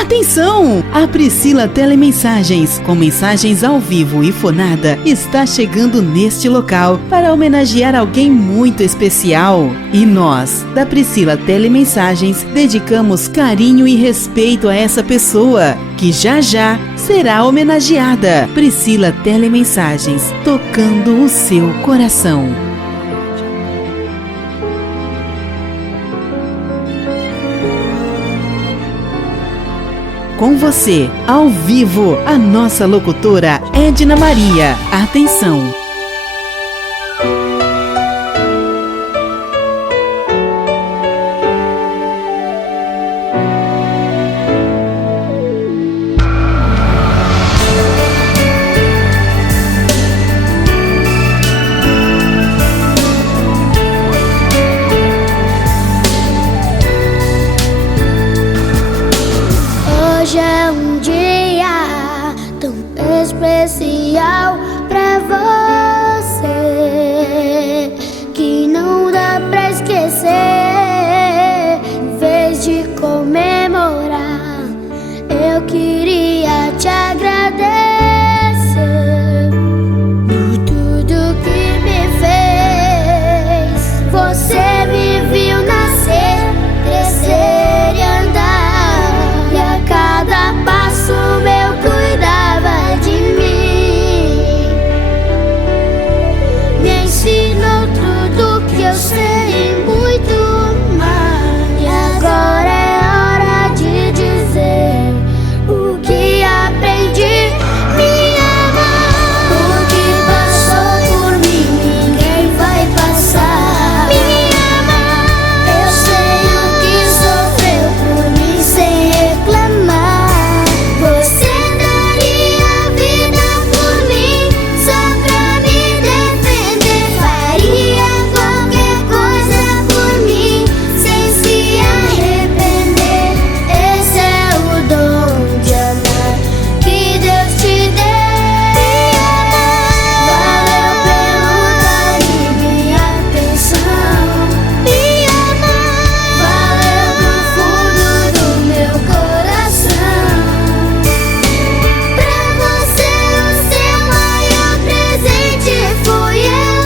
Atenção! A Priscila Telemensagens, com mensagens ao vivo e fonada, está chegando neste local para homenagear alguém muito especial. E nós, da Priscila Telemensagens, dedicamos carinho e respeito a essa pessoa, que já já será homenageada. Priscila Telemensagens, tocando o seu coração. Com você, ao vivo, a nossa locutora Edna Maria. Atenção! Hoje é um dia tão especial pra você que não dá pra esquecer. Em vez de comemorar, eu queria te agradecer por tudo que me fez. Você me viu nascer, crescer e andar, e a cada passo meu cuidava de mim. Me ensinou tudo que eu sei e muito mais. E agora é hora de dizer o que aprendi. Me amar. O que passou por mim ninguém vai passar. Me amar. Eu sei o que sofreu por mim sem reclamar. Você daria a vida por mim só pra me defender. Faria qualquer coisa por mim sem se arrepender. Esse é o dom de amar que Deus te deu. Valeu pelo carinho e atenção. Me amar. Valeu do fundo do meu coração. Pra você o seu maior presente fui eu.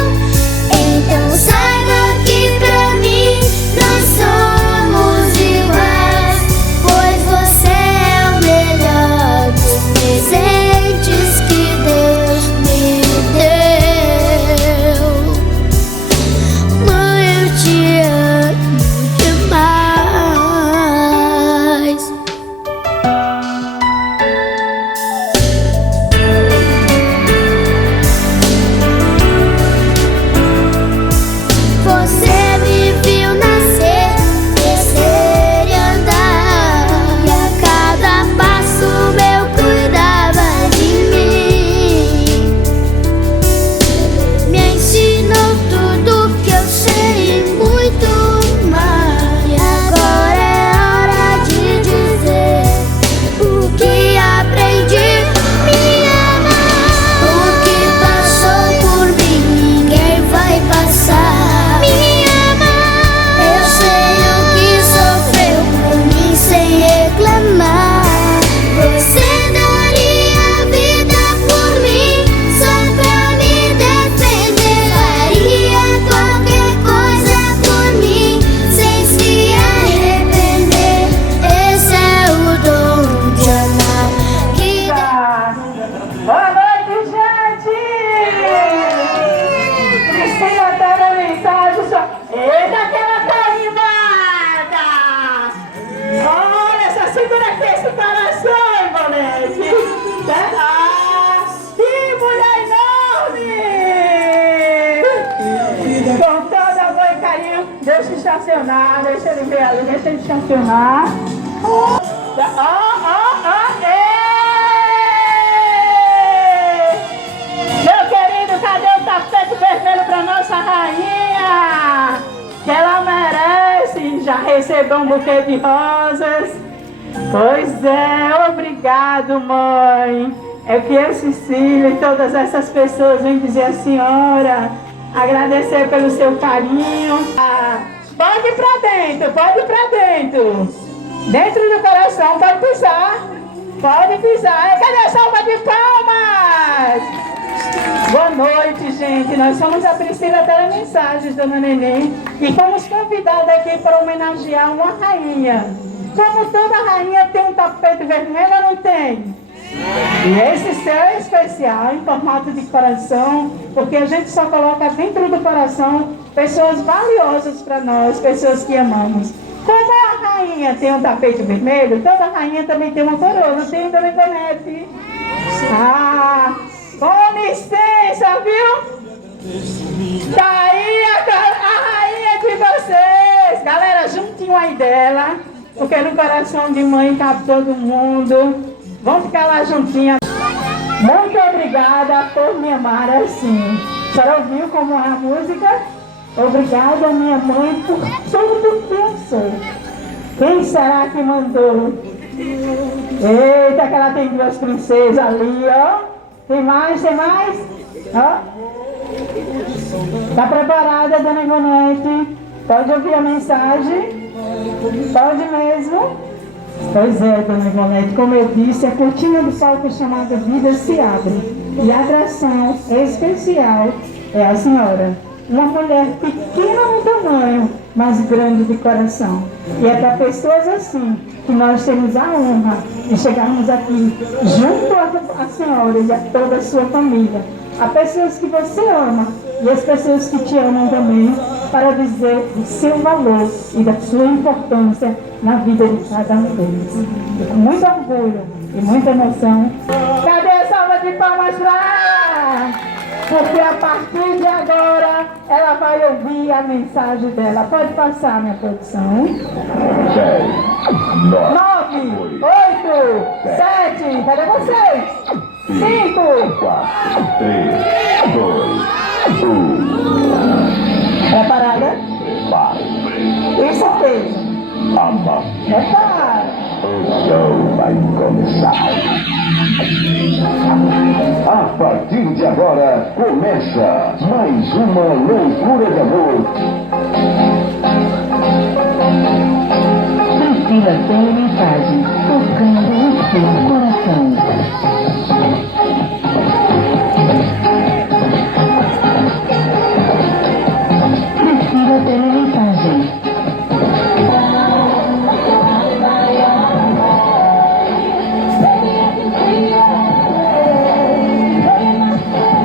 Então saiba que pra mim nós somos iguais, pois você é o melhor dos presentes que Deus me deu. Mãe, eu te amo demais. Você me viu nascer, crescer e andar, e a cada passo meu cuidava de mim. Me ensinou tudo que eu sei e muito mais. E agora é hora de dizer o que aprendi. Me amar. O que passou por mim ninguém vai passar. Me amar. Eu sei o que sofreu por mim sem reclamar. Você daria a vida por mim só pra me defender. Faria qualquer coisa por mim sem se arrepender. Esse é o dom de amar que Boa noite, gente! Priscila Telemensagens. Eita, aquela tá animada! Olha, só segura aqui esse coração, hein, moleque! Ah, que mulher enorme! Com todo amor e carinho, deixa eu estacionar, deixa ele ver ali, deixa ele estacionar. Meu querido, cadê o tapete vermelho pra nossa rainha? Que ela merece, já recebeu um buquê de rosas. Pois é, obrigado, mãe. É que eu, Cecília e todas essas pessoas vêm dizer à senhora, agradecer pelo seu carinho. Pode ir pra dentro, pode ir pra dentro. Dentro do coração, pode pisar. Pode pisar. Cadê a salva de palmas? Boa noite, gente. Nós somos a Priscila Telemensagens, dona Neném, e fomos convidadas aqui para homenagear uma rainha. Como toda rainha tem um tapete vermelho, não tem? E esse céu é especial, em formato de coração, porque a gente só coloca dentro do coração pessoas valiosas para nós, pessoas que amamos. Como a rainha tem um tapete vermelho, toda rainha também tem uma coroa, não tem, dona Ivonete? Ah, com licença, viu? Tá aí a rainha de vocês. Galera, juntinho aí dela, porque no coração de mãe cabe todo mundo. Vamos ficar lá juntinha. Muito obrigada por me amar assim. A senhora ouviu como é a música? Obrigada, minha mãe, por tudo que eu sou. Quem será que mandou? Eita, que ela tem duas princesas ali, ó. Tem mais, tem mais? Ó. Tá preparada, dona Ivonete? Pode ouvir a mensagem? Pode mesmo? Pois é, dona Ivonete, como eu disse, a cortina do palco chamada Vida se abre. E a atração especial é a senhora. Uma mulher pequena no tamanho, mas grande de coração. E é para pessoas assim que nós temos a honra de chegarmos aqui junto à senhora e a toda a sua família. Há pessoas que você ama e as pessoas que te amam também, para dizer do seu valor e da sua importância na vida de cada um deles. E com muito orgulho e muita emoção. Cadê a salva de palmas para ela? Porque a partir de agora ela vai ouvir a mensagem dela. Pode passar, minha produção. 10, 9, 8, 7, cadê vocês? 5, 4, 3, 2, 1. Preparada? Prepare. E certeza? Ama. Prepara. O show vai começar. A partir de agora, começa mais uma loucura de amor. Priscila Telemensagens, tocando o seu coração. Priscila Telemensagens.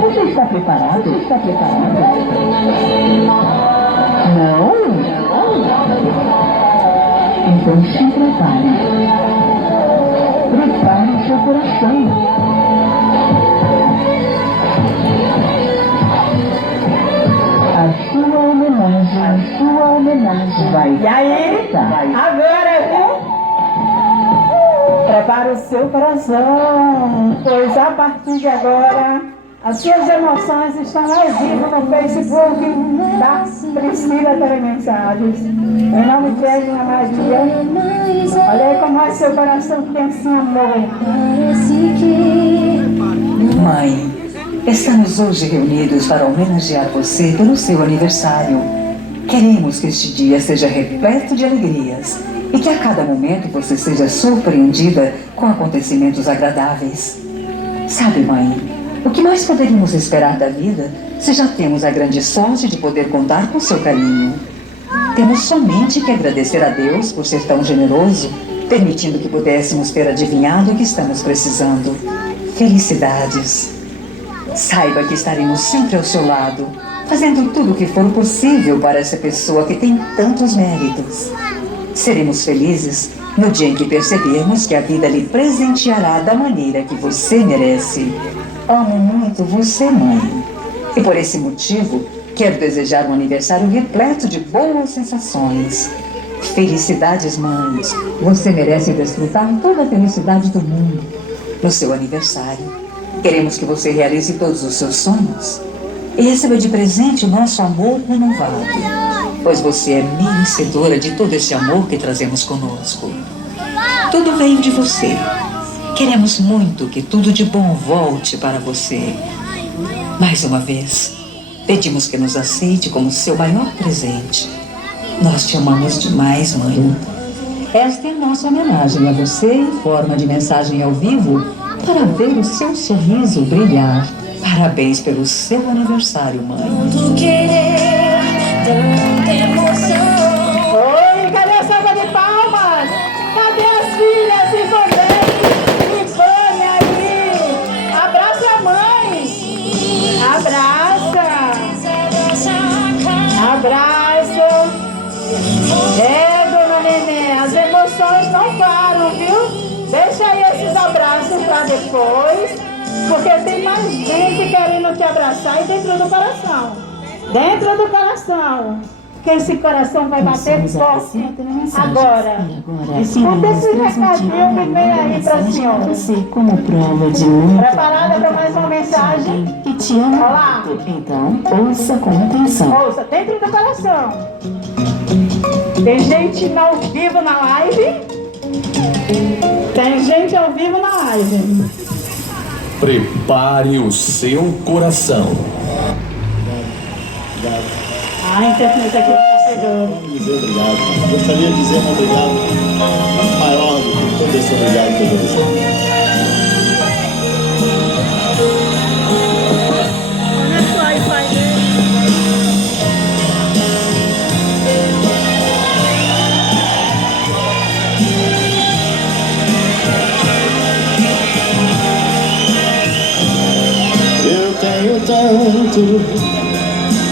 Você está preparado? Está preparado? Não? Então se prepare. Prepare o seu coração. A sua homenagem vai. E aí? Agora, viu? Prepara o seu coração, pois a partir de agora as suas emoções estão ao vivo no Facebook da Priscila Telemensagens. Em nome de Égina Maria, olha aí como é seu coração que tem assim amor. Mãe, estamos hoje reunidos para homenagear você pelo seu aniversário. Queremos que este dia seja repleto de alegrias e que a cada momento você seja surpreendida com acontecimentos agradáveis. Sabe, mãe, o que mais poderíamos esperar da vida se já temos a grande sorte de poder contar com seu carinho? Temos somente que agradecer a Deus por ser tão generoso, permitindo que pudéssemos ter adivinhado o que estamos precisando. Felicidades! Saiba que estaremos sempre ao seu lado, fazendo tudo o que for possível para essa pessoa que tem tantos méritos. Seremos felizes no dia em que percebermos que a vida lhe presenteará da maneira que você merece. Amo muito você, mãe. E por esse motivo, quero desejar um aniversário repleto de boas sensações. Felicidades, mães. Você merece desfrutar toda a felicidade do mundo no seu aniversário. Queremos que você realize todos os seus sonhos e receba de presente o nosso amor renovado, pois você é merecedora de todo esse amor que trazemos conosco. Tudo veio de você. Queremos muito que tudo de bom volte para você. Mais uma vez, pedimos que nos aceite como seu maior presente. Nós te amamos demais, mãe. Esta é nossa homenagem a você em forma de mensagem ao vivo para ver o seu sorriso brilhar. Parabéns pelo seu aniversário, mãe. Oi, cadê a salva de palmas? Cadê as filhas e Ivone aí? Abraça a mãe. Abraça. Abraço. Dona Nenê, as emoções não param, viu? Deixa aí esses abraços para depois, porque tem mais gente querendo te abraçar e dentro do coração. Dentro do coração. Que esse coração vai bater forte agora. Escuta esse recadinho que vem aí para a senhora. Você como prova de muito Preparada para mais uma mensagem? que te ama Olá. muito. Então, ouça com atenção. Ouça, dentro do coração. Tem gente ao vivo na live? Tem gente ao vivo na live. Prepare o seu coração. A internet aqui está chegando. Dizer obrigado. Gostaria de dizer um obrigado muito maior do que todo esse obrigado que eu vou dizer. Eu tenho tanto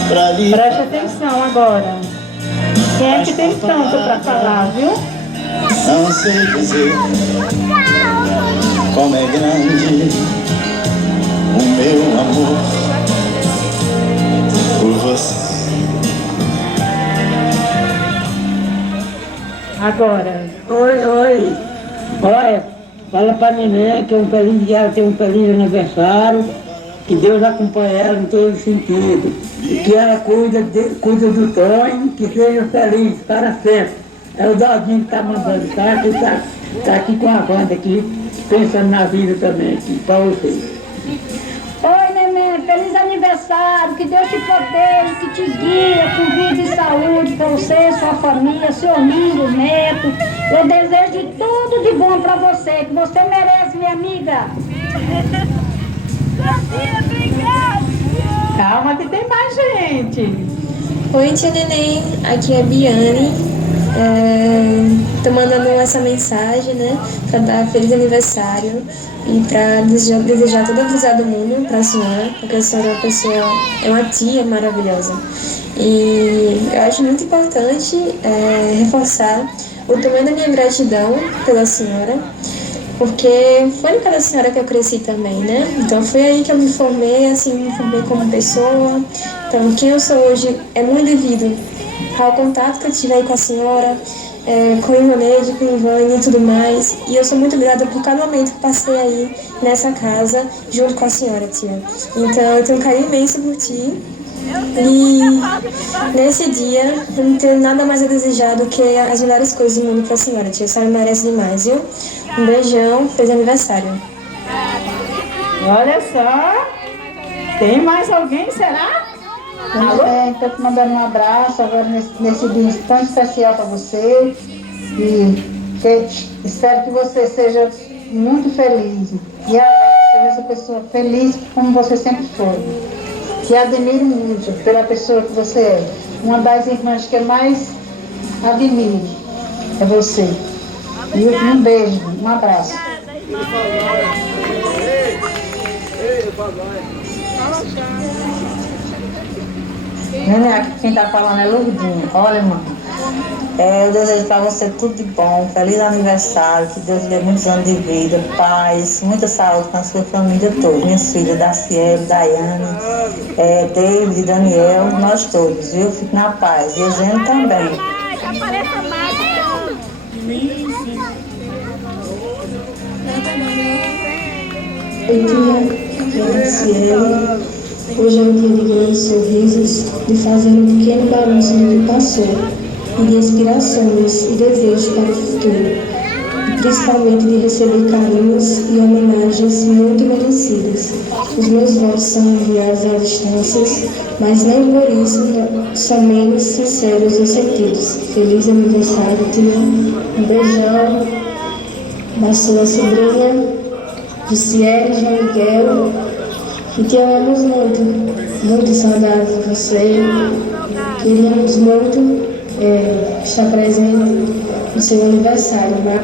pra lhe... Preste atenção agora. Quem é que tem tanto para falar, viu? Não sei dizer como é grande o meu amor por você. Agora. Oi. Olha, fala pra Nenê que ela tem um feliz aniversário, que Deus acompanhe ela em todo sentido. E que ela cuida do Tonho, que seja feliz para sempre. É o Daldinho que tá mandando, tá? Que tá aqui com a banda aqui, pensando na vida também, aqui, pra você. Oi, neném, feliz aniversário, que Deus te proteja, que te guia com vida e saúde para você, sua família, seu amigo, neto. Eu desejo de tudo de bom para você, que você merece, minha amiga. Calma que tem mais gente. Oi, tia Neném, aqui é a Biane. Tô mandando essa mensagem, né, pra dar feliz aniversário e pra desejar toda a felicidade do mundo pra senhora, porque a senhora é uma tia maravilhosa. E eu acho muito importante reforçar o tamanho da minha gratidão pela senhora, porque foi no da senhora que eu cresci também, né? Então foi aí que eu me formei, assim, me formei como pessoa. Então quem eu sou hoje é muito devido ao contato que eu tive aí com a senhora, com o Ivaneide, com o Ivane e tudo mais. E eu sou muito grata por cada momento que passei aí nessa casa, junto com a senhora, tia. Então eu tenho um carinho imenso por ti. E nesse dia, eu não tenho nada mais a desejar do que as melhores coisas do mundo pra senhora, tia. A senhora merece demais, viu? Um beijão, feliz aniversário. Olha só. Tem mais alguém, será? Estou te mandando um abraço agora nesse dia tão especial para você. E espero que você seja muito feliz. E seja essa pessoa feliz como você sempre foi. Que admiro muito pela pessoa que você é. Uma das irmãs que eu mais admiro é você. E um beijo, um abraço. Nenê, quem tá falando é Lourdinha. Olha, mano, eu desejo pra você tudo de bom, feliz aniversário, que Deus lhe dê muitos anos de vida, paz, muita saúde com a sua família toda, minhas filhas, Daciel, Daiane, David, Daniel, nós todos, viu? Fique na paz, e Eugênio também. Apareça mais, Oi, tia, é Daciel. Hoje é um dia de grandes sorrisos, de fazer um pequeno balanço do que passou, e de inspirações e desejos para o futuro. principalmente de receber carinhos e homenagens muito merecidas. Os meus votos são enviados às distâncias, mas nem por isso são menos sinceros e sentidos. Feliz aniversário, tia. Um beijão da sua sobrinha, Luciele João Miguel, e te amamos muito, muito saudades de você. Queríamos muito estar presente no seu aniversário, né?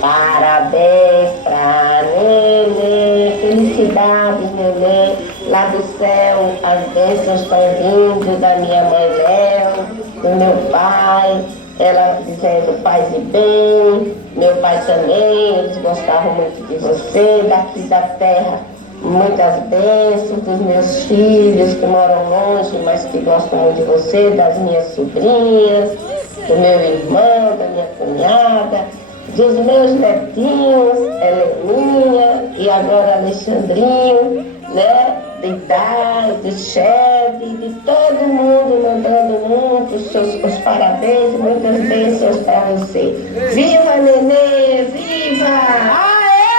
Parabéns pra Nenê, felicidades, Nenê. Lá do céu, as bênçãos estão vindo da minha mãe Léo, do meu pai, ela dizendo paz e bem, meu pai também, eles gostavam muito de você, daqui da terra, muitas bênçãos dos meus filhos que moram longe, mas que gostam muito de você, das minhas sobrinhas, do meu irmão, da minha cunhada, dos meus netinhos, Heleninha e agora Alexandrinho, né? De Dai, do Cheve, de todo mundo mandando muitos os parabéns, muitas bênçãos para você. Viva, Nenê! Viva! Aê!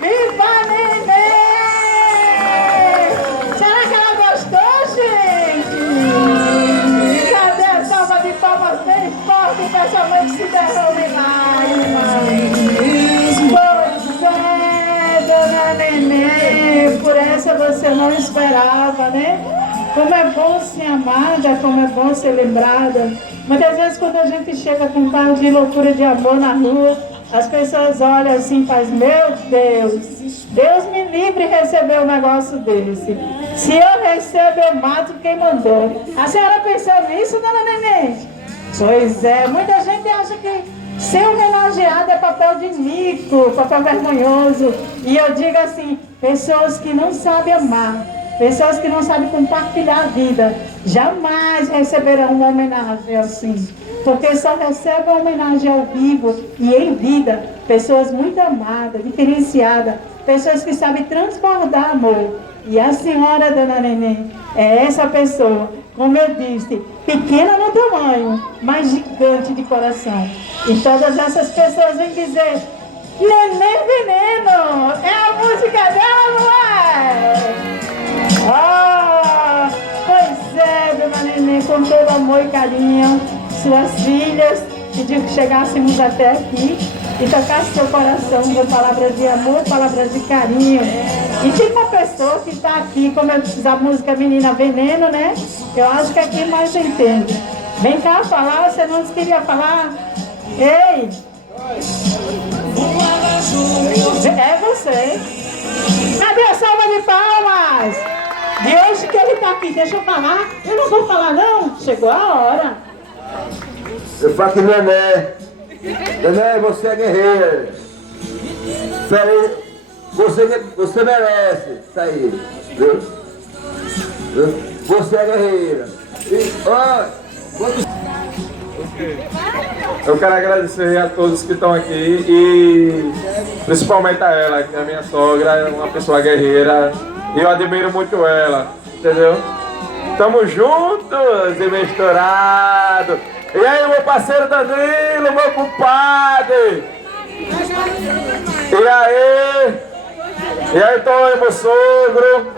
Viva, Nenê! Será que ela gostou, gente? Cadê a salva de palmas bem forte que essa mãe se derrame lágrimas? Dona Nenê, por essa você não esperava, né? Como é bom ser amada, como é bom ser lembrada. Muitas vezes quando a gente chega com um carro de loucura de amor na rua, as pessoas olham assim e fazem, meu Deus me livre de receber um negócio desse. Se eu recebo, eu mato quem mandou. A senhora pensou nisso, Dona Nenê? Pois é, muita gente acha que ser homenageado é papel de mico, papel vergonhoso. E eu digo assim, pessoas que não sabem amar, pessoas que não sabem compartilhar a vida, jamais receberão uma homenagem assim. Porque só recebem a homenagem ao vivo e em vida, pessoas muito amadas, diferenciadas, pessoas que sabem transbordar amor. E a senhora, Dona Nenê, é essa pessoa, como eu disse, pequena no tamanho, mas gigante de coração. E todas essas pessoas vêm dizer, Nenê Veneno, é a música dela, não é? Ah, pois é, Dona Nenê, com todo amor e carinho, suas filhas pediu que chegássemos até aqui e tocasse seu coração com palavras de amor, palavras de carinho. E tem uma pessoa que está aqui, como eu disse, a música Menina Veneno, né? Eu acho que aqui mais entende. Vem cá falar, você não queria falar? Ei! É você. Cadê a salva de palmas? De hoje que ele está aqui, deixa eu falar. Eu não vou falar não, chegou a hora. Eu falo que Nenê, você é guerreira. Isso aí, você merece isso aí, viu? Você é guerreira. Eu quero agradecer a todos que estão aqui e principalmente a ela, que é a minha sogra, é uma pessoa guerreira e eu admiro muito ela, entendeu? Tamo juntos e misturados. E aí, meu parceiro Danilo, meu compadre? E aí, Tonho, meu sogro?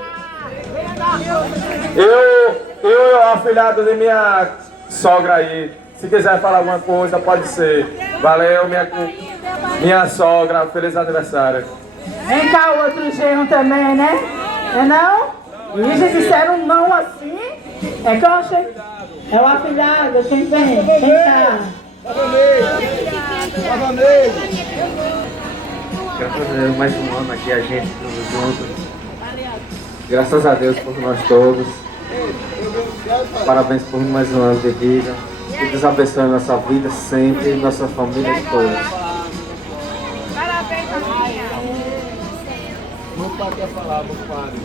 Eu afilhado de minha sogra aí. Se quiser falar alguma coisa, pode ser. Valeu, minha sogra. Feliz aniversário. Vem cá o outro genro também, né? É não? E eles disseram não assim? É que eu achei... É o afilhado, quem vem? Vem cá. Graças a Deus, mais um ano aqui, a gente todos juntos. Graças a Deus por nós todos. Parabéns por mais um ano de vida. Que Deus abençoe a nossa vida sempre e nossa família toda. Parabéns, família. Meu pai quer falar, meu padre.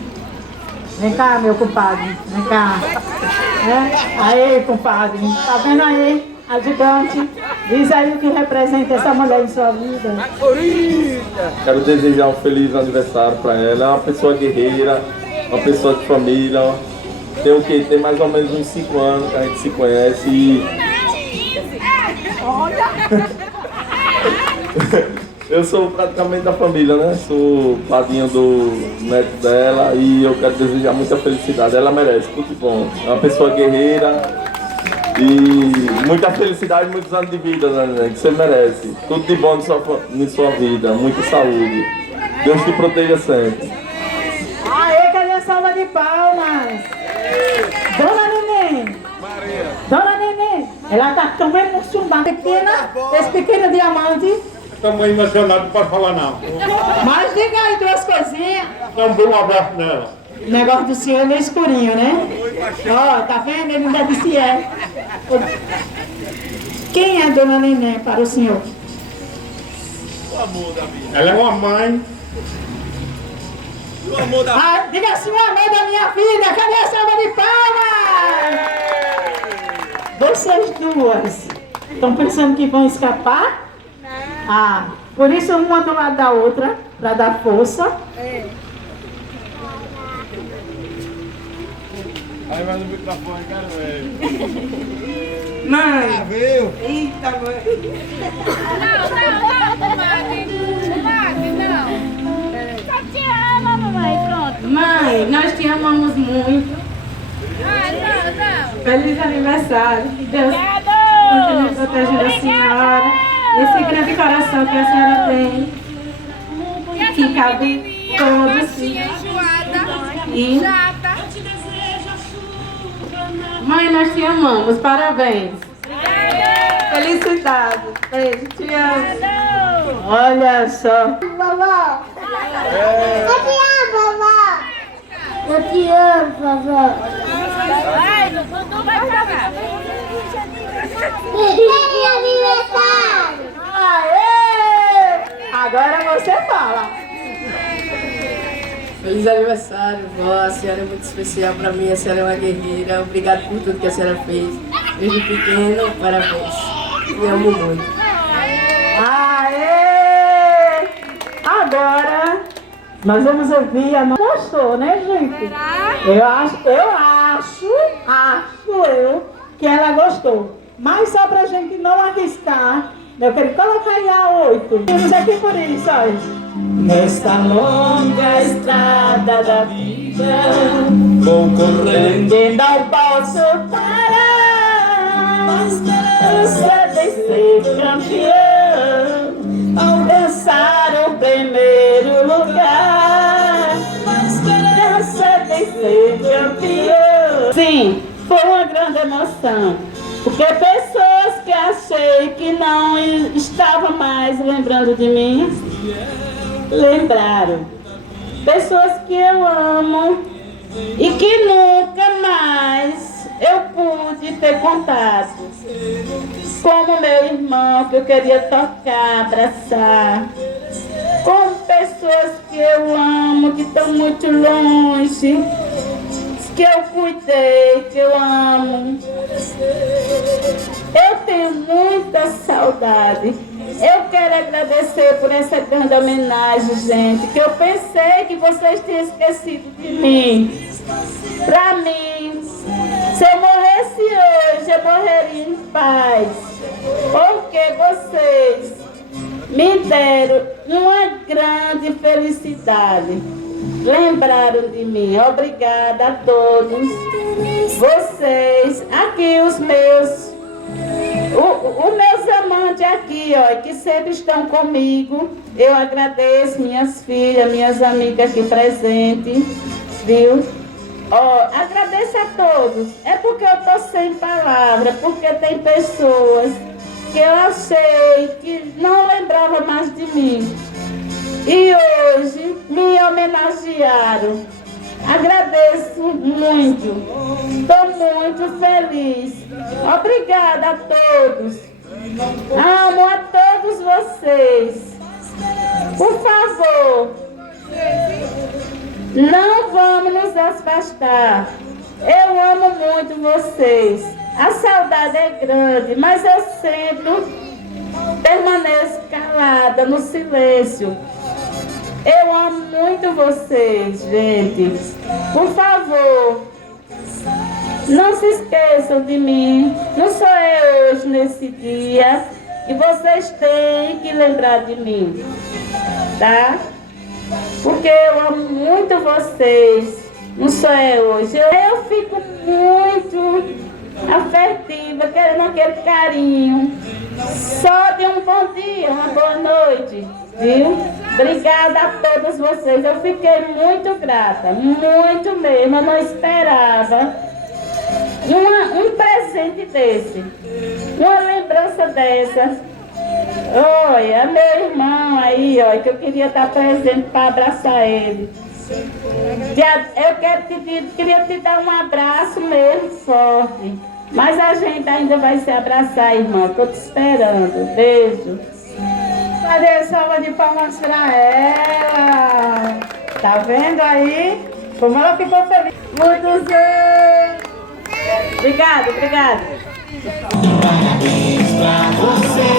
Vem cá, meu compadre, vem cá. Aí, compadre, tá vendo aí, ajudante? Diz aí o que representa essa mulher em sua vida. Quero desejar um feliz aniversário para ela. É uma pessoa guerreira, uma pessoa de família, Tem o quê? Tem mais ou menos uns 5 anos que a gente se conhece e... Eu sou praticamente da família, né? Sou padrinho do neto dela e eu quero desejar muita felicidade. Ela merece, tudo de bom. É uma pessoa guerreira e muita felicidade, muitos anos de vida, né? Que você merece. Tudo de bom em sua vida, muita saúde. Deus te proteja sempre. Aê, cadê a salva de palmas? Dona Neném! Dona Neném! Ela tá tão emocionada. Esse pequeno diamante. Estamos emocionados, não pode falar não. Mas diga aí 2 coisinhas. Dá um bom abraço nela. O negócio do senhor é meio escurinho, né? Ó, tá vendo? Ele ainda disse é. Quem é Dona Neném para o senhor? Ela é uma mãe. Diga assim, o amor da minha vida. Cadê a salva de palmas? Vocês duas estão pensando que vão escapar? Por isso uma do lado da outra, para dar força. Aí vai no microfone, quero ver. Mãe! Viu? Eita, mãe! Não. Só te amo, mamãe, pronto. Mãe, nós te amamos muito. Não. Feliz aniversário. Que Deus continue protegendo a senhora. Esse grande coração que a senhora tem. Que cabe todos. E... Mãe, nós te amamos. Parabéns. Felicidade. Beijo, te amo. Olha só. Vovó. Eu te amo, vovó. Vai, não vai acabar. Feliz aniversário. Aê! Agora você fala. Feliz aniversário, vó. A senhora é muito especial para mim, a senhora é uma guerreira. Obrigado por tudo que a senhora fez. Desde pequeno, parabéns. Me amo muito. Aê! Agora nós vamos ouvir a nossa. Gostou, né, gente? Eu acho que ela gostou. Mas só pra gente não arriscar, eu quero colocar aí a 8. Temos aqui por isso, olha. Nesta longa estrada da vida, vou correndo e não posso parar. Mas cansa de ser campeão, alcançar o primeiro lugar. Mas cansa de ser campeão. Sim, foi uma grande emoção. Porque pessoas que achei que não estavam mais lembrando de mim, lembraram. Pessoas que eu amo e que nunca mais eu pude ter contato. Como meu irmão que eu queria tocar, abraçar. Como pessoas que eu amo, que estão muito longe, que eu cuidei, que eu amo. Eu tenho muita saudade. Eu quero agradecer por essa grande homenagem, gente, que eu pensei que vocês tinham esquecido de mim. Pra mim, se eu morresse hoje, eu morreria em paz. Porque vocês me deram uma grande felicidade. Lembraram de mim. Obrigada a todos vocês. Aqui os meus amantes aqui, ó, que sempre estão comigo. Eu agradeço minhas filhas, minhas amigas aqui presentes, viu? Ó, agradeço a todos. É porque eu tô sem palavras, porque tem pessoas que eu achei que não lembravam mais de mim. E hoje me homenagearam. Agradeço muito. Estou muito feliz. Obrigada a todos. Amo a todos vocês. Por favor, não vamos nos afastar. Eu amo muito vocês. A saudade é grande, mas eu sempre permaneço calada, no silêncio. Eu amo muito vocês, gente. Por favor, Não se esqueçam de mim. Não sou eu hoje nesse dia. E vocês têm que lembrar de mim. Tá? Porque eu amo muito vocês. Não sou eu hoje. Eu fico muito afetiva, querendo aquele carinho. Só de um bom dia, uma boa noite. Viu? Obrigada a todos vocês. Eu fiquei muito grata. Muito mesmo. Eu não esperava um presente desse. Uma lembrança dessa. Olha, meu irmão aí, ó, que eu queria estar presente para abraçar ele. Eu queria te dar um abraço mesmo forte. Mas a gente ainda vai se abraçar, irmão. Estou te esperando. Beijo. Cadê salva de palmas para ela? Tá vendo aí? Como ela ficou feliz. Muitos anos. Obrigada, obrigada. Parabéns pra você,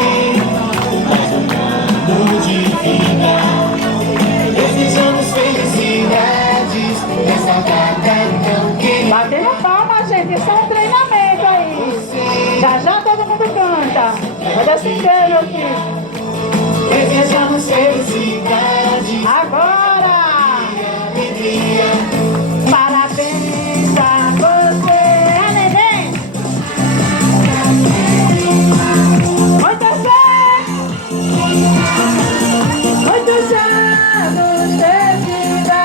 mais um ano de vida. Desejamos felicidades nessa data tão querida. Batendo palma, gente, isso é um treinamento aí. Já já todo mundo canta. Olha esse cheiro aqui. Desejamos felicidades. Agora! Alegria. Parabéns a você, neném. Muitos anos de vida.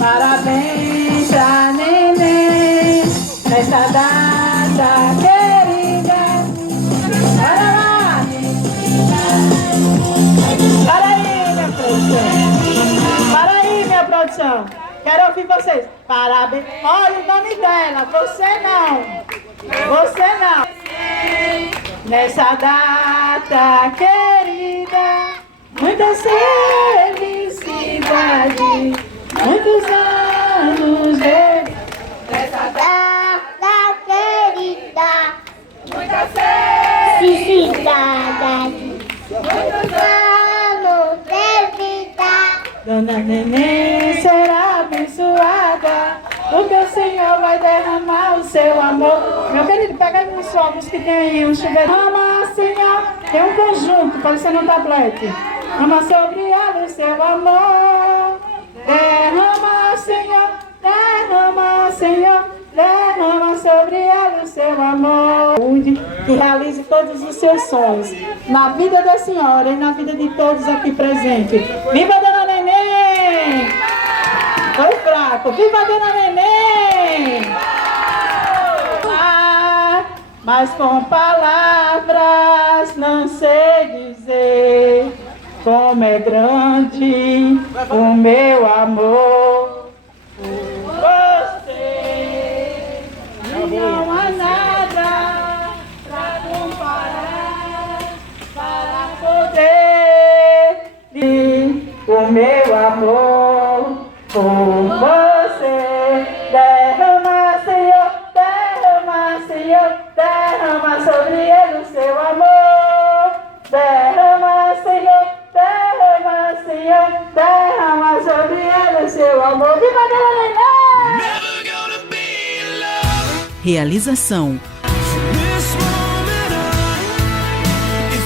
Parabéns a neném nessa data querida. Para lá! Para aí, minha produção. Para aí, minha produção. Quero ouvir vocês. Parabéns. Olha o nome dela. Você não. Você não. Nessa data querida, muitas felicidades, muitos anos de... Nessa data querida, muitas felicidades, muitos anos de vida. Dona Neném será abençoada, porque o Senhor vai derramar o seu amor. Meu querido, pega aí uns fogos que tem um chuveiro. Ama, Senhor, tem um conjunto, parecendo um tablete. Ama sobre ela o seu amor. Derrama, Senhor, derrama, Senhor, derrama sobre ela o seu amor. Que realize todos os seus sonhos na vida da senhora e na vida de todos aqui presentes. Viva Dona Neném! Foi fraco. Viva Dona Neném! Mas com palavras não sei dizer como é grande o meu amor por você. Não há nada pra comparar, para poder dizer o meu amor por você. Derrama, Senhor, derrama, Senhor, derrama sobre ele o seu amor. Derrama, Senhor, derrama, Senhor, derrama sobre ele o seu amor. Viva Dona Neném! Realização: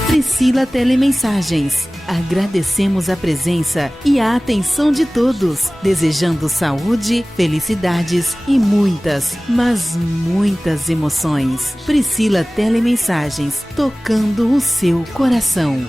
Priscila Telemensagens. Agradecemos a presença e a atenção de todos, desejando saúde, felicidades e muitas, mas muitas emoções. Priscila Telemensagens, tocando o seu coração.